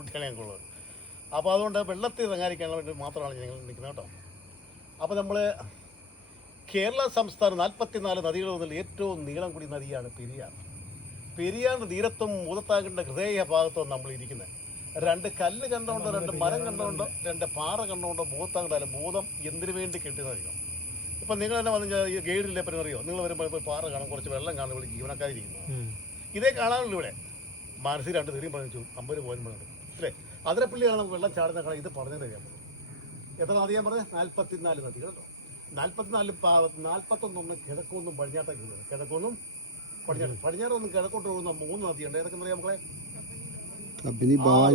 കുട്ടികളെ ഞങ്ങൾക്കുള്ളത് അപ്പോൾ അതുകൊണ്ട് വെള്ളത്തിൽ ഇറങ്ങാതിരിക്കാൻ വേണ്ടി മാത്രമാണ് ഞങ്ങൾ നിൽക്കുന്നത് കേട്ടോ. അപ്പോൾ നമ്മൾ കേരള സംസ്ഥാനം നാൽപ്പത്തിനാല് നദികളിൽ നിന്നുള്ള ഏറ്റവും നീളം കൂടിയ നദിയാണ് പെരിയാർ. പെരിയാറിന്റെ തീരത്തും മൂതത്താകിന്റെ ഹൃദയ ഭാഗത്തും നമ്മൾ ഇരിക്കുന്നത്. രണ്ട് കല്ല് കണ്ടുകൊണ്ടോ രണ്ട് മരം കണ്ടുകൊണ്ടോ രണ്ട് പാറ കണ്ടുകൊണ്ടോ ഭൂത്താകണ്ടല്ല ഭൂതം എന്തിനു വേണ്ടി കെട്ടിയതായിരിക്കും ഇപ്പം നിങ്ങൾ തന്നെ വന്നു ഈ ഗൈഡിലെ പറ്റി അറിയോ? നിങ്ങൾ വരുമ്പോൾ ഇപ്പോൾ പാറ കാണും കുറച്ച് വെള്ളം കാണും ഇവിടെ ജീവനക്കാരിയിരിക്കുന്നു ഇതേ കാണാനുള്ളൂ ഇവിടെ. മനസ്സിൽ രണ്ട് തീരും പറഞ്ഞു അമ്പത് പോലും പറഞ്ഞു അല്ലേ അതിരപ്പള്ളിയാണ് നമുക്ക് വെള്ളം ചാടുന്ന കാണാൻ ഇത് പറഞ്ഞു തരാൻ എത്ര നദി ഞാൻ പറഞ്ഞത്? നാൽപ്പത്തിനാല് നദി കേട്ടോ. നാൽപ്പത്തിനാല് നാൽപ്പത്തൊന്നൊന്ന് കിഴക്കൊന്നും പടിഞ്ഞാട്ടേക്ക് പോകുന്നത് കിഴക്കൊന്നും പടിഞ്ഞാറ്. പടിഞ്ഞാറൊന്നും കിഴക്കോട്ട് പോകുന്ന മൂന്ന് നദിയുണ്ട്. ഏതൊക്കെ പറയാം മക്കളെ?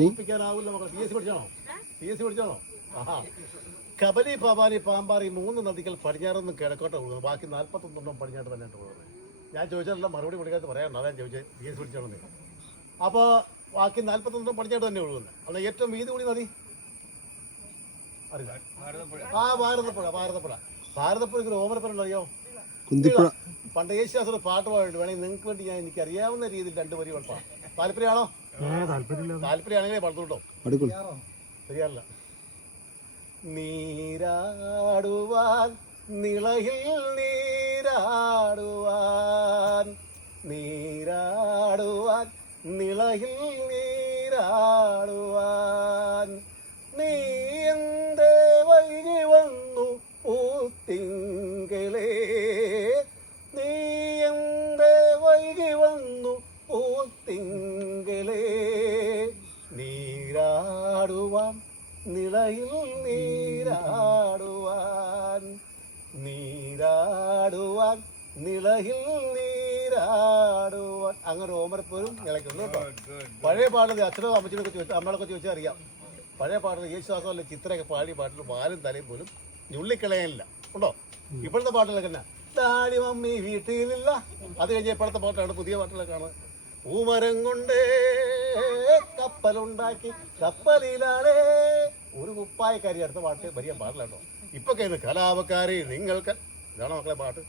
ഒപ്പിക്കാനാവില്ല മക്കളെ. പി എസ് സി പഠിച്ചാണോ? പി എസ് സി പഠിച്ചാണോ? ആഹാ. കബലി ഭവാനി പാമ്പാറി മൂന്ന് നദികൾ പടിഞ്ഞാറൊന്നും കിഴക്കോട്ട് പോകുന്നത്. ബാക്കി നാൽപ്പത്തൊന്നെണ്ണം പടിഞ്ഞാട്ട് തന്നെയാണ് പോകുന്നത്. ഞാൻ ചോദിച്ചാലല്ല മറുപടി പഠിക്കാത്ത പറയാറുണ്ട് അതാണ് ചോദിച്ചത്. പി എസ് സി പഠിച്ചാണെന്ന് അപ്പോൾ ബാക്കി നാൽപ്പത്തൊന്നെണ്ണം പടിഞ്ഞാട്ട് തന്നെ ഒഴുകുന്നത് അല്ല ഏറ്റവും വീതി കൂടി നദി അറിയില്ല ആ ഭാരതപ്പുഴ ഭാരതപ്പുഴ. ഭാരതപ്പുഴയ്ക്ക് ഒരു ഓമനപ്പുഴ അറിയോ? കുന്തിപ്പുഴ. പണ്ട് യേശുദാസൊരു പാട്ട് പാടുണ്ട് വേണമെങ്കിൽ നിങ്ങൾക്ക് വേണ്ടി ഞാൻ എനിക്ക് അറിയാവുന്ന രീതിയിൽ രണ്ട് വരി പാടാം. താല്പര്യമാണോ? താല്പര്യമാണെങ്കിലേ പാടുള്ളൂ അടുക്കുൾ ശരിയല്ല നീരാടുവാൻ നിളയിൽ നീരാടുവാൻ നീരാടുവാൻ നിളയിൽ നീരാടുവാൻ. നീ എന്തേ വൈകി വന്നു പൂത്തിങ്കളേ നീ എന്തേ വൈകി വന്നു പൂത്തിങ്കളേ നീരാടുവാൻ നിളയിൽ നീരാടുവാൻ. നീരാടുവാൻ നിളയിൽ നീരാടുവാൻ അങ്ങനെ ഓമരപ്പോരും കേട്ടോ. പഴയ പാട്ടത് അച്ഛനോ അമ്മച്ചിനൊക്കെ ചോദിച്ചാൽ അമ്മളൊക്കെ ചോദിച്ചാൽ അറിയാം. പഴയ പാട്ടിൽ യേശുദാസം അല്ലെ ചിത്രയൊക്കെ പാടിയ പാട്ടിൽ വാലും തലയും പോലും ഞുള്ളിക്കളയാനില്ല. ഉണ്ടോ? ഇപ്പോഴത്തെ പാട്ടിലൊക്കെ തന്നെ ഡാഡി മമ്മി വീട്ടിലില്ല. അത് കഴിഞ്ഞ ഇപ്പോഴത്തെ പാട്ടാണ് പുതിയ പാട്ടുകളൊക്കെയാണ് ഊമരം കൊണ്ടേ കപ്പലുണ്ടാക്കി കപ്പലിലാണേ ഒരു കുപ്പായക്കാരി അടുത്ത പാട്ട് വലിയ പാടില്ല കേട്ടോ ഇപ്പൊ കേൾക്കുന്നു കലാപക്കാരി നിങ്ങൾക്ക് ഇതാണോ മക്കളെ പാട്ട്?